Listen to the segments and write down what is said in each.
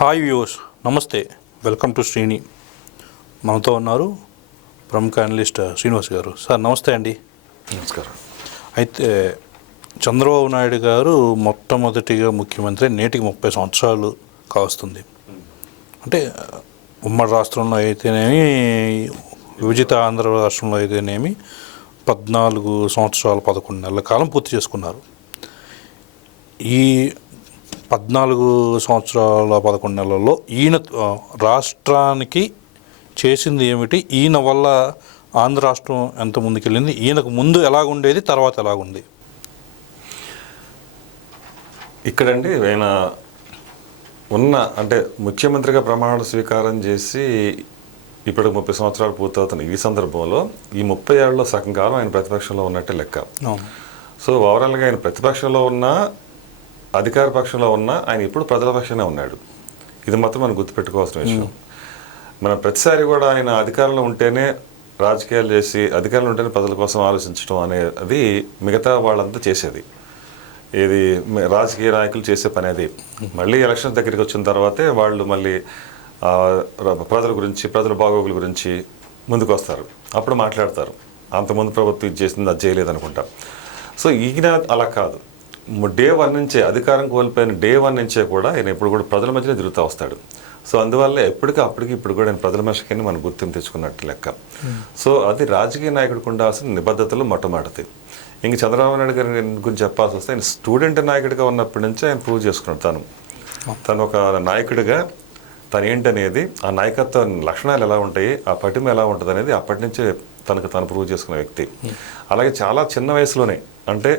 Hi viewers, నమస్తే. Welcome to Srini. మనతో ఉన్నారు ప్రముఖ అనలిస్ట్ శ్రీనివాస్ గారు. సార్ నమస్తే అండి. నమస్కారం. అయితే చంద్రబాబు నాయుడు గారు మొట్టమొదటిగా ముఖ్యమంత్రి నేటికి 30 సంవత్సరాలు కావస్తుంది. అంటే ఉమ్మడి రాష్ట్రంలో అయితేనేమి, విభజిత ఆంధ్ర రాష్ట్రంలో అయితేనేమి 14 సంవత్సరాలు 11 నెలల కాలం పూర్తి చేసుకున్నారు. ఈ 14 సంవత్సరాల 11 నెలల్లో ఈయన రాష్ట్రానికి చేసింది ఏమిటి? ఈయన వల్ల ఆంధ్ర రాష్ట్రం ఎంత ముందుకెళ్ళింది? ఈయనకు ముందు ఎలాగుండేది, తర్వాత ఎలాగుంది? ఇక్కడండి ఆయన అంటే ముఖ్యమంత్రిగా ప్రమాణ స్వీకారం చేసి ఇప్పటికి 30 సంవత్సరాలు పూర్తవుతున్న ఈ సందర్భంలో ఈ 30 ఏళ్లలో సగం కాలం ఆయన ప్రతిపక్షంలో ఉన్నట్టే లెక్క. సో ఓవరాల్గా ఆయన ప్రతిపక్షంలో ఉన్న, అధికార పక్షంలో ఉన్న, ఆయన ఇప్పుడు ప్రజల పక్షానే ఉన్నాడు. ఇది మాత్రం మనం గుర్తుపెట్టుకోవాల్సిన విషయం. మనం ప్రతిసారి కూడా ఆయన అధికారంలో ఉంటేనే రాజకీయాలు చేసి, అధికారంలో ఉంటేనే ప్రజల కోసం ఆలోచించడం అనేది మిగతా వాళ్ళంతా చేసేది. ఇది రాజకీయ నాయకులు చేసే పని. అది మళ్ళీ ఎలక్షన్ దగ్గరికి వచ్చిన తర్వాతే వాళ్ళు మళ్ళీ ప్రజల గురించి, ప్రజల బాగోగుల గురించి ముందుకు వస్తారు, అప్పుడు మాట్లాడతారు. అంతకుముందు ప్రభుత్వం ఇది చేసింది, అది చేయలేదు అనుకుంటా. సో ఈయన అలా కాదు. డే 1 నుంచే, అధికారం కోల్పోయిన డే 1 నుంచే కూడా ఆయన ఇప్పుడు కూడా ప్రజల మధ్యనే తిరుగుతూ వస్తాడు. సో అందువల్ల అప్పటికి ఇప్పుడు కూడా ఆయన ప్రజల మనిషికి మనం గుర్తింపు తెచ్చుకున్నట్టు లెక్క. సో అది రాజకీయ నాయకుడికి ఉండాల్సిన నిబద్ధతలు మొట్టమొదటిది. ఇంక చంద్రబాబు నాయుడు గారి గురించి చెప్పాల్సి వస్తే, ఆయన స్టూడెంట్ నాయకుడిగా ఉన్నప్పటి నుంచే ఆయన ప్రూవ్ చేసుకున్నాడు. తను ఒక నాయకుడిగా తను ఏంటనేది, ఆ నాయకత్వ లక్షణాలు ఎలా ఉంటాయి, ఆ పటిమ ఎలా ఉంటుంది అనేది అప్పటి నుంచే తను ప్రూవ్ చేసుకున్న వ్యక్తి. అలాగే చాలా చిన్న వయసులోనే, అంటే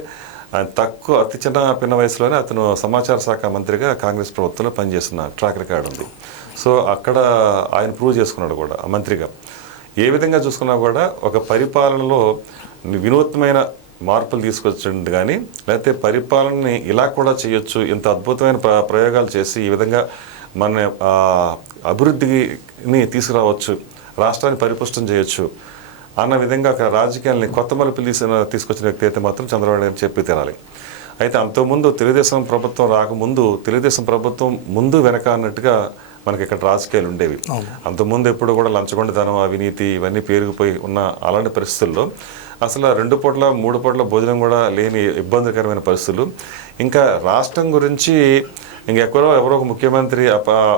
అతి పిన్న వయసులోనే అతను సమాచార శాఖ మంత్రిగా కాంగ్రెస్ ప్రభుత్వంలో పనిచేస్తున్న ట్రాక్ రికార్డు ఉంది. సో అక్కడ ఆయన ప్రూవ్ చేసుకున్నాడు కూడా ఆ మంత్రిగా. ఏ విధంగా చూసుకున్నా కూడా ఒక పరిపాలనలో వినూత్నమైన మార్పులు తీసుకొచ్చండి, కానీ లేకపోతే పరిపాలనని ఇలా కూడా చేయొచ్చు, ఇంత అద్భుతమైన ప్రయోగాలు చేసి ఈ విధంగా మన అభివృద్ధిని తీసుకురావచ్చు, రాష్ట్రాన్ని పరిపుష్టం చేయొచ్చు అన్న విధంగా ఒక రాజకీయాలని కొత్త మలుపులు తీసుకొచ్చిన వ్యక్తి అయితే మాత్రం చంద్రబాబు నాయుడు చెప్పి తీరాలి. అయితే అంతకుముందు తెలుగుదేశం ప్రభుత్వం రాకముందు, తెలుగుదేశం ప్రభుత్వం ముందు వెనక అన్నట్టుగా మనకి ఇక్కడ రాజకీయాలు ఉండేవి. అంతకుముందు ఎప్పుడు కూడా లంచగొండితనం, అవినీతి ఇవన్నీ పేరుకుపోయి ఉన్న అలాంటి పరిస్థితుల్లో అసలు 2 పూట్ల 3 పూట్ల భోజనం కూడా లేని ఇబ్బందికరమైన పరిస్థితులు. ఇంకా రాష్ట్రం గురించి ఎవరో ఒక ముఖ్యమంత్రి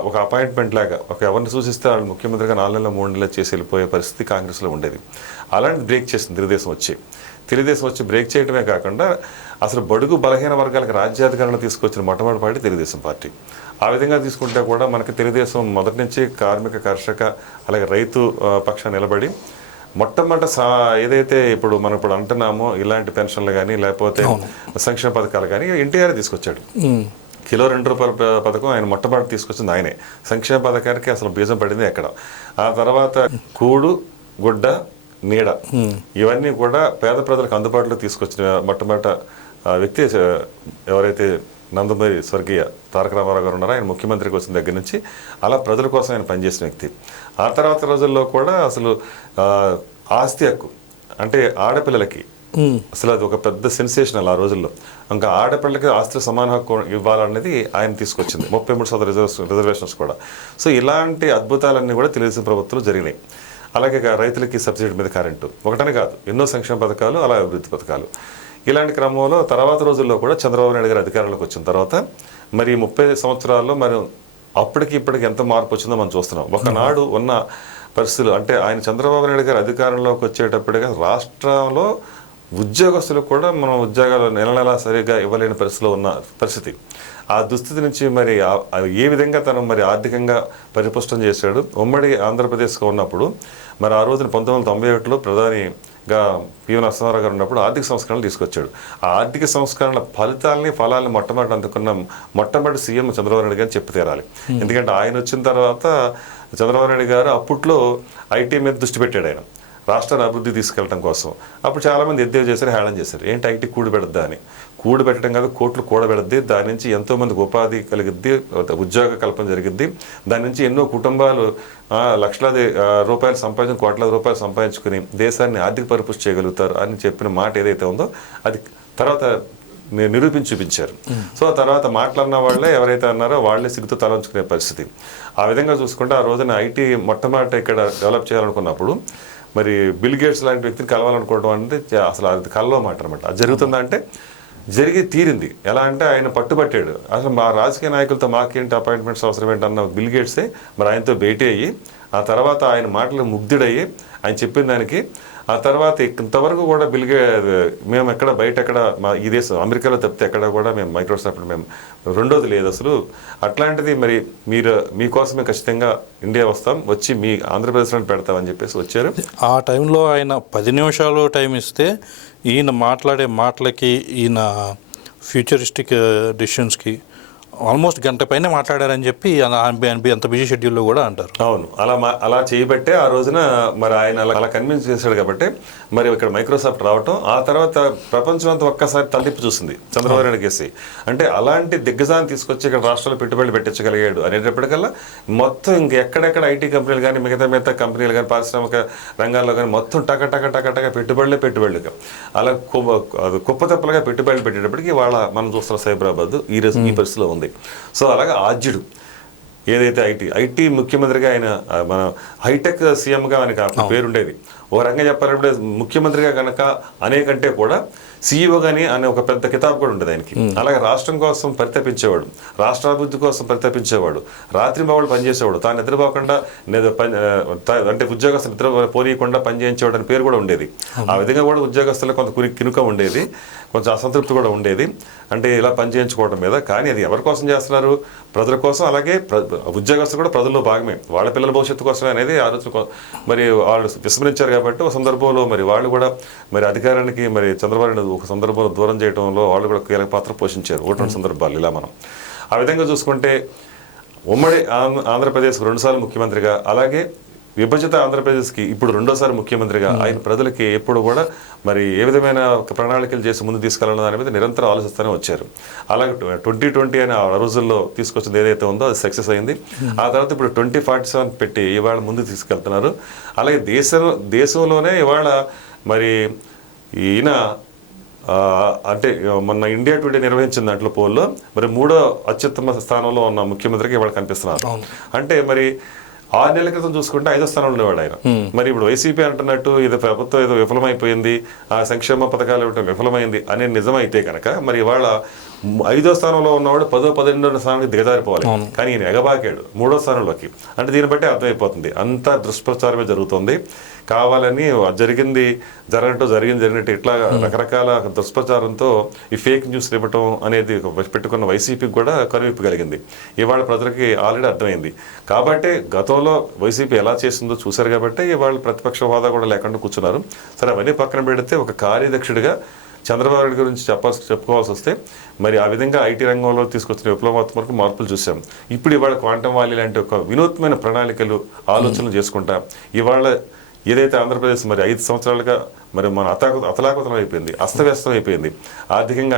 ఒక అపాయింట్మెంట్ లాగా ఎవరిని సూచిస్తే వాళ్ళు ముఖ్యమంత్రిగా 4 నెలలు 3 నెలలు చేసి వెళ్ళిపోయే పరిస్థితి కాంగ్రెస్లో ఉండేది. అలాంటి బ్రేక్ చేసింది తెలుగుదేశం వచ్చి బ్రేక్ చేయడమే కాకుండా అసలు బడుగు బలహీన వర్గాలకు రాజ్యాధికారంలో తీసుకొచ్చిన మొట్టమొదటి పార్టీ తెలుగుదేశం పార్టీ. ఆ విధంగా తీసుకుంటే కూడా మనకి తెలుగుదేశం మొదటి నుంచి కార్మిక, కర్షక, అలాగే రైతు పక్షాన్ని నిలబడి మొట్టమొదటి ఏదైతే మనం ఇప్పుడు అంటున్నామో ఇలాంటి పెన్షన్లు కానీ లేకపోతే సంక్షేమ పథకాలు కానీ ఎన్టీఆర్ తీసుకొచ్చాడు. కిలో 2 రూపాయల పథకం ఆయన మొట్టమొదటి తీసుకొచ్చింది ఆయనే. సంక్షేమ పథకానికి అసలు బీజం పడింది ఎక్కడ. ఆ తర్వాత కూడు, గుడ్డ, నీడ ఇవన్నీ కూడా పేద ప్రజలకు అందుబాటులో తీసుకొచ్చిన మొట్టమొదటి వ్యక్తి ఎవరైతే నందమూరి స్వర్గీయ తారక రామారావు గారు ఉన్నారో, ఆయన ముఖ్యమంత్రికి వచ్చిన దగ్గర నుంచి అలా ప్రజల కోసం ఆయన పనిచేసిన వ్యక్తి. ఆ తర్వాత రోజుల్లో కూడా అసలు ఆస్తి హక్కు అంటే ఆడపిల్లలకి అసలు అది ఒక పెద్ద సెన్సేషనల్ ఆ రోజుల్లో. ఇంకా ఆడపిల్లలకి ఆస్తి సమాన హక్కు ఇవ్వాలనేది ఆయన తీసుకొచ్చింది. 33% రిజర్వేషన్స్ కూడా. సో ఇలాంటి అద్భుతాలన్నీ కూడా తెలుగుదేశం ప్రభుత్వంలో జరిగినాయి. అలాగే రైతులకి సబ్సిడీ మీద కరెంటు ఒకటనే కాదు, ఎన్నో సంక్షేమ పథకాలు, అలా అభివృద్ధి పథకాలు. ఇలాంటి క్రమంలో తర్వాత రోజుల్లో కూడా చంద్రబాబు నాయుడు గారు అధికారంలోకి వచ్చిన తర్వాత మరి 30 సంవత్సరాల్లో మరి అప్పటికి ఇప్పటికి ఎంత మార్పు వచ్చిందో మనం చూస్తున్నాం. ఒకనాడు ఉన్న పరిస్థితులు అంటే ఆయన చంద్రబాబు నాయుడు గారు అధికారంలోకి వచ్చేటప్పటిగా రాష్ట్రంలో ఉద్యోగస్తులకు కూడా మనం ఉద్యోగాలు నెల సరిగ్గా ఇవ్వలేని పరిస్థితిలో ఉన్న పరిస్థితి. ఆ దుస్థితి నుంచి మరి ఏ విధంగా తను మరి ఆర్థికంగా పరిపుష్టం చేశాడు. ఉమ్మడి ఆంధ్రప్రదేశ్గా ఉన్నప్పుడు మరి ఆ రోజున 1991లో ప్రధానిగా పివి నరసింహారావు గారు ఉన్నప్పుడు ఆర్థిక సంస్కరణలు తీసుకొచ్చాడు. ఆ ఆర్థిక సంస్కరణల ఫలాల్ని మొట్టమొదటి అందుకున్న మొట్టమొదటి సీఎం చంద్రబాబు నాయుడు గారిని చెప్పి తీరాలి. ఎందుకంటే ఆయన వచ్చిన తర్వాత చంద్రబాబు నాయుడు గారు అప్పట్లో ఐటీ మీద దృష్టి పెట్టాడు ఆయన, రాష్ట్రాన్ని అభివృద్ధి తీసుకెళ్ళడం కోసం. అప్పుడు చాలామంది ఎద్దేవా చేశారు, హేళన చేశారు. ఏంటి ఐటీ కూడబెడద్దా అని. కూడబెట్టడం కాదు, కోట్లు కూడబెడద్ది, దాని నుంచి ఎంతోమందికి ఉపాధి కలిగిద్ది, ఉద్యోగ కల్పన జరిగిద్ది, దాని నుంచి ఎన్నో కుటుంబాలు లక్షలాది రూపాయలు సంపాదించి, కోట్లాది రూపాయలు సంపాదించుకుని దేశాన్ని ఆర్థిక పరిపుష్టి చేయగలుగుతారు అని చెప్పిన మాట ఏదైతే ఉందో అది తర్వాత నిరూపించి చూపించారు. సో ఆ తర్వాత మాట్లాడిన వాళ్ళే ఎవరైతే అన్నారో వాళ్ళే సిగ్గుతో తలంచుకునే పరిస్థితి. ఆ విధంగా చూసుకుంటే ఆ రోజున ఐటీ మొట్టమొదట ఇక్కడ డెవలప్ చేయాలనుకున్నప్పుడు మరి బిల్ గేట్స్ లాంటి వ్యక్తిని కలవాలనుకోవడం అనేది అసలు అది కల్లో మాట అనమాట. అది జరుగుతుందా అంటే జరిగి తీరింది. ఎలా అంటే ఆయన పట్టుబట్టాడు. అసలు మా రాజకీయ నాయకులతో మాకేంటి అపాయింట్మెంట్స్ అవసరం ఏంటి అన్న బిల్ గేట్సే మరి ఆయనతో భేటీ అయ్యి ఆ తర్వాత ఆయన మాటలు ముగ్ధుడయ్యి ఆయన చెప్పిన దానికి ఆ తర్వాత ఇంతవరకు కూడా మేము ఎక్కడ బయట ఎక్కడ ఈ దేశం అమెరికాలో తప్పితే ఎక్కడ కూడా మేము మైక్రోసాఫ్ట్ మేము రెండోది లేదు అసలు. అట్లాంటిది మరి మీకోసమే ఖచ్చితంగా ఇండియా వస్తాం, వచ్చి మీ ఆంధ్రప్రదేశ్లో పెడతామని చెప్పేసి వచ్చారు. ఆ టైంలో ఆయన 10 నిమిషాలు టైం ఇస్తే ఈయన మాట్లాడే మాటలకి ఈయన ఫ్యూచరిస్టిక్ డిసిషన్స్కి ఆల్మోస్ట్ గంట పైన మాట్లాడారని చెప్పి అంత బిజీ షెడ్యూల్లో కూడా అంటారు. అవును, అలా చేయబట్టే ఆ రోజున మరి ఆయన అలా కన్విన్స్ చేశాడు కాబట్టి మరి ఇక్కడ మైక్రోసాఫ్ట్ రావటం, ఆ తర్వాత ప్రపంచం అంతా ఒక్కసారి తలదిప్పి చూసింది చంద్రబాబు నాయుడు కేసి. అంటే అలాంటి దిగ్గజాన్ని తీసుకొచ్చి ఇక్కడ రాష్ట్రంలో పెట్టుబడులు పెట్టించగలిగాడు అనేటప్పటికల్లా మొత్తం ఇంకెక్కడెక్కడ ఐటీ కంపెనీలు కానీ మిగతా కంపెనీలు కానీ పారిశ్రామిక రంగాల్లో కానీ మొత్తం టక పెట్టుబడులు అలా కుప్పతప్పలుగా పెట్టుబడులు పెట్టేటప్పటికి మనం చూస్తున్న సైబరాబాద్ ఈ రోజు ఈ పరిస్థితిలో ఉంది. సో అలాగే ఆద్యుడు ఏదైతే ఐటీ ముఖ్యమంత్రిగా ఆయన మన హైటెక్ సీఎంగా ఆయనకు పేరుండేది. ఓ రంగం చెప్పాలంటే ముఖ్యమంత్రిగా కనుక అనేకంటే కూడా సీఈఓ కానీ అనే ఒక పెద్ద కితాబ్ కూడా ఉండేది ఆయనకి. అలాగే రాష్ట్రం కోసం పరితపించేవాడు, రాష్ట్రాభివృద్ధి కోసం పరితపించేవాడు, రాత్రి బావులు పనిచేసేవాడు, తాను నిద్రపోకుండా అంటే ఉద్యోగస్తులు నిద్ర పోనీయకుండా పనిచేయించేవాడు అని పేరు కూడా ఉండేది. ఆ విధంగా కూడా ఉద్యోగస్తులకు కొంత కినుక ఉండేది, కొంచెం అసంతృప్తి కూడా ఉండేది, అంటే ఇలా పనిచేయించుకోవడం మీద. కానీ అది ఎవరి కోసం చేస్తున్నారు? ప్రజల కోసం. అలాగే ఉద్యోగస్తులు కూడా ప్రజల్లో భాగమే, వాళ్ళ పిల్లల భవిష్యత్తు కోసమే అనేది ఆలోచన మరి వాళ్ళు విస్మరించారు. కాబట్టి ఒక సందర్భంలో మరి వాళ్ళు కూడా మరి అధికారానికి మరి చంద్రబాబు ఒక సందర్భంలో దూరం చేయడంలో వాళ్ళు కూడా కీలక పాత్ర పోషించారు. ఒకటి సందర్భాలు ఇలా మనం ఆ విధంగా చూసుకుంటే ఉమ్మడి ఆంధ్రప్రదేశ్కి 2 సార్లు ముఖ్యమంత్రిగా, అలాగే విభజిత ఆంధ్రప్రదేశ్కి ఇప్పుడు 2వ సారి ముఖ్యమంత్రిగా ఆయన ప్రజలకి ఎప్పుడు కూడా మరి ఏ విధమైన ప్రణాళికలు చేసి ముందు తీసుకెళ్లాలని దాని మీద నిరంతరం ఆలోచిస్తూనే వచ్చారు. అలాగే 2020 అనే ఆ రోజుల్లో తీసుకొచ్చింది ఏదైతే ఉందో అది సక్సెస్ అయింది. ఆ తర్వాత ఇప్పుడు 2047 పెట్టి ఇవాళ ముందు తీసుకెళ్తున్నారు. అలాగే దేశంలోనే ఇవాళ మరి ఈయన అంటే మొన్న ఇండియా టుడే నిర్వహించిన దాంట్లో పోల్లో మరి 3వ అత్యుత్తమ స్థానంలో ఉన్న ముఖ్యమంత్రికి ఇవాళ కనిపిస్తున్నారు. అంటే మరి 6 నెలల క్రితం చూసుకుంటే 5వ స్థానంలో ఉండేవాడు ఆయన. మరి ఇప్పుడు వైసీపీ అంటున్నట్టు ఇది ప్రభుత్వం ఏదో విఫలమైపోయింది, ఆ సంక్షేమ పథకాలు ఇవ్వడం విఫలమైంది అనే నిజమైతే కనుక మరి ఇవాళ 5వ స్థానంలో ఉన్నవాడు 10వ 12వ స్థానానికి దిగజారిపోవాలి. కానీ ఈయన ఎగబాకాడు 3వ స్థానంలోకి. అంటే దీన్ని బట్టి అర్థమైపోతుంది అంతా దుష్ప్రచారమే జరుగుతుంది. కావాలని జరిగినట్టు ఇట్లా రకరకాల దుష్ప్రచారంతో ఈ ఫేక్ న్యూస్ ఇవ్వటం అనేది పెట్టుకున్న వైసీపీకి కూడా కనువిప్పు కలిగింది. ఇవాళ ప్రజలకి ఆల్రెడీ అర్థమైంది. కాబట్టి గతంలో వైసీపీ ఎలా చేసిందో చూశారు కాబట్టి ఇవాళ ప్రతిపక్ష హోదా కూడా లేకుండా కూర్చున్నారు. సరే అవన్నీ పక్కన పెడితే ఒక కార్యదక్షుడిగా చంద్రబాబు నాయుడు గురించి చెప్పుకోవాల్సి వస్తే మరి ఆ విధంగా ఐటీ రంగంలో తీసుకొచ్చిన విప్లవాత్మక మార్పులు చూసాం. ఇప్పుడు ఇవాళ క్వాంటమ్ వ్యాలీ లాంటి ఒక వినూత్నమైన ప్రణాళికలు ఆలోచనలు చేసుకుంటా ఇవాళ ఏదైతే ఆంధ్రప్రదేశ్ మరి 5 సంవత్సరాలుగా మరి మన అతలాకుతలం అయిపోయింది, అస్తవ్యస్తం అయిపోయింది, ఆర్థికంగా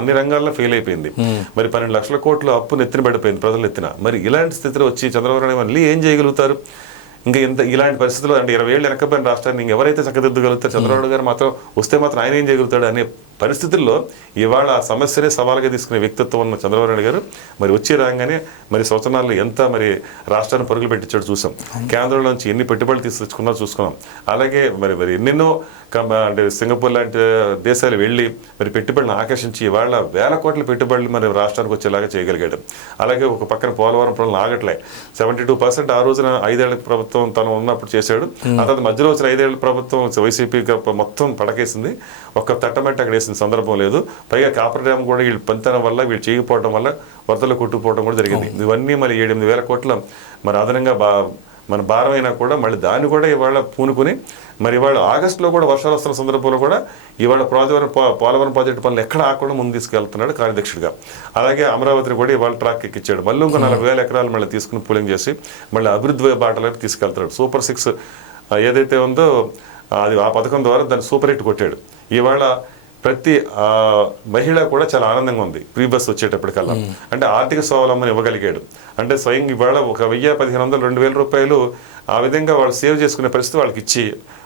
అన్ని రంగాల్లో ఫెయిల్ అయిపోయింది. మరి 12 లక్షల కోట్ల అప్పు నెత్తిన పడిపోయింది ప్రజలు ఎత్తిన. మరి ఇలాంటి స్థితిలో వచ్చి చంద్రబాబు నాయుడు మళ్ళీ ఏం చేయగలుగుతారు? ఇంకా ఇలాంటి పరిస్థితుల్లో అంటే 20 ఏళ్ళు వెనకపోయిన రాష్ట్రాన్ని ఎవరైతే చక్కదిద్దగలుగుతారు? చంద్రబాబు గారు మాత్రం వస్తే మాత్రం ఆయన ఏం చేయగలుగుతాడు అనే పరిస్థితుల్లో ఇవాళ ఆ సమస్యనే సవాలుగా తీసుకునే వ్యక్తిత్వం ఉన్న చంద్రబాబు నాయుడు గారు మరి వచ్చి రాగానే మరి సంవత్సరాల్లో ఎంత మరి రాష్ట్రాన్ని పరుగులు పెట్టించాడు చూసాం. కేంద్రంలో నుంచి ఎన్ని పెట్టుబడులు తీసుకొచ్చుకున్నారో చూసుకున్నాం. అలాగే మరి ఎన్నెన్నో అంటే సింగపూర్ లాంటి దేశాలు వెళ్ళి మరి పెట్టుబడులను ఆకర్షించి ఇవాళ 1000 కోట్ల పెట్టుబడులు మరి రాష్ట్రానికి వచ్చేలాగా చేయగలిగాడు. అలాగే ఒక పక్కన పోలవరం పనులు ఆగట్లే. 72% ఆ రోజున 5 ఏళ్ల ప్రభుత్వం తను ఉన్నప్పుడు చేశాడు. ఆ తర్వాత మధ్యలో వచ్చిన 5 ఏళ్ల ప్రభుత్వం వైసీపీ మొత్తం పడకేసింది. ఒక్క తట్టమట్టి అక్కడ వేసిన సందర్భం లేదు. పైగా కాపర్ డ్యామ్ కూడా వీళ్ళు పంతనం వల్ల వీళ్ళు చేయకపోవడం వల్ల వరదలు కొట్టుకుపోవడం కూడా జరిగింది. ఇవన్నీ మరి 7-8 వేల కోట్ల మరి అదనంగా మన భారం అయినా కూడా మళ్ళీ దాన్ని కూడా ఇవాళ పూనుకుని మరి ఇవాళ ఆగస్టులో కూడా వర్షాలు వస్తున్న సందర్భంలో కూడా ఇవాళ పోలవరం ప్రాజెక్టు పనులు ఎక్కడ ఆకుండా ముందు తీసుకెళ్తున్నాడు కార్యదక్షుడిగా. అలాగే అమరావతిని కూడా ఇవాళ ట్రాక్ ఎక్కించాడు. మళ్ళీ ఇంకో 40,000 ఎకరాలు మళ్ళీ తీసుకుని పూలింగ్ చేసి మళ్ళీ అభివృద్ధి బాటలోకి తీసుకెళ్తున్నాడు. సూపర్ 6 ఏదైతే ఉందో అది ఆ పథకం ద్వారా దాన్ని సూపర్ హిట్ కొట్టాడు. ఇవాళ ప్రతి మహిళ కూడా చాలా ఆనందంగా ఉంది ఫ్రీ బస్ వచ్చేటప్పటికల్లా. అంటే ఆర్థిక స్వావలంబన ఇవ్వగలిగాడు. అంటే స్వయం ఇవాళ 1,000, 1,500, 2,000 రూపాయలు ఆ విధంగా వాళ్ళు సేవ్ చేసుకునే పరిస్థితి వాళ్ళకి ఇచ్చి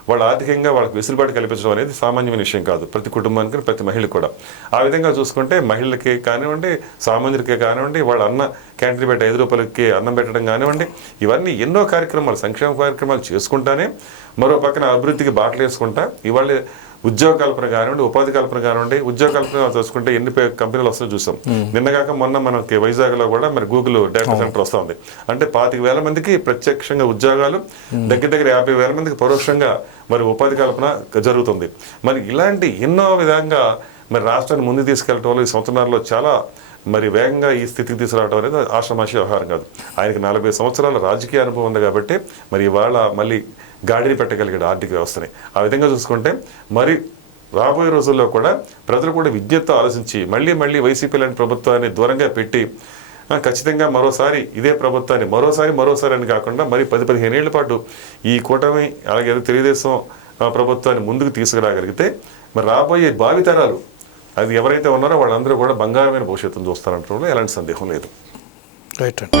వాళ్ళు ఆర్థికంగా వాళ్ళకి వెసులుబాటు కల్పించడం అనేది సామాన్యమైన విషయం కాదు, ప్రతి కుటుంబానికి ప్రతి మహిళకు కూడా. ఆ విధంగా చూసుకుంటే మహిళలకి కానివ్వండి, సామాన్యులకే కానివ్వండి, వాళ్ళ అన్న క్యాంటీన్ పెట్టే 5 రూపాయలకి అన్నం పెట్టడం కానివ్వండి, ఇవన్నీ ఎన్నో కార్యక్రమాలు, సంక్షేమ కార్యక్రమాలు చేసుకుంటానే మరో పక్కన అభివృద్ధికి బాటలు వేసుకుంటా ఇవాళ ఉద్యోగ కల్పన కానివ్వండి, ఉపాధి కల్పన కానివ్వండి. ఉద్యోగ కల్పన చూసుకుంటే ఎన్ని కంపెనీలు వస్తాయో చూసాం. నిన్నగాక మొన్న మనకి వైజాగ్లో కూడా మరి గూగుల్ డేటా సెంటర్ వస్తుంది. అంటే 25,000 మందికి ప్రత్యక్షంగా ఉద్యోగాలు, దగ్గర 50,000 మందికి పరోక్షంగా మరి ఉపాధి కల్పన జరుగుతుంది. మరి ఇలాంటి ఎన్నో విధంగా మరి రాష్ట్రాన్ని ముందుకు తీసుకెళ్లడంలో ఈ సంవత్సరాల్లో చాలా మరి వేగంగా ఈ స్థితికి తీసుకురావడం అనేది ఆషామాషి వ్యవహారం కాదు. ఆయనకి 40 సంవత్సరాల రాజకీయ అనుభవం ఉంది కాబట్టి మరి ఇవాళ మళ్ళీ గాడిని పెట్టగలిగాడు ఆర్థిక వ్యవస్థని. ఆ విధంగా చూసుకుంటే మరి రాబోయే రోజుల్లో కూడా ప్రజలు కూడా విజ్ఞతతో ఆలోచించి మళ్ళీ వైసీపీ లాంటి ప్రభుత్వాన్ని దూరంగా పెట్టి ఖచ్చితంగా మరోసారి ఇదే ప్రభుత్వాన్ని మరోసారి అని కాకుండా మరి 10-15 ఏళ్ల పాటు ఈ కూటమి అలాగే తెలుగుదేశం ప్రభుత్వాన్ని ముందుకు తీసుకురాగలిగితే మరి రాబోయే భావితరాలు అది ఎవరైతే ఉన్నారో వాళ్ళందరూ కూడా బంగారమైన భవిష్యత్తును చూస్తారంటే ఎలాంటి సందేహం లేదు. రైట్ అండి.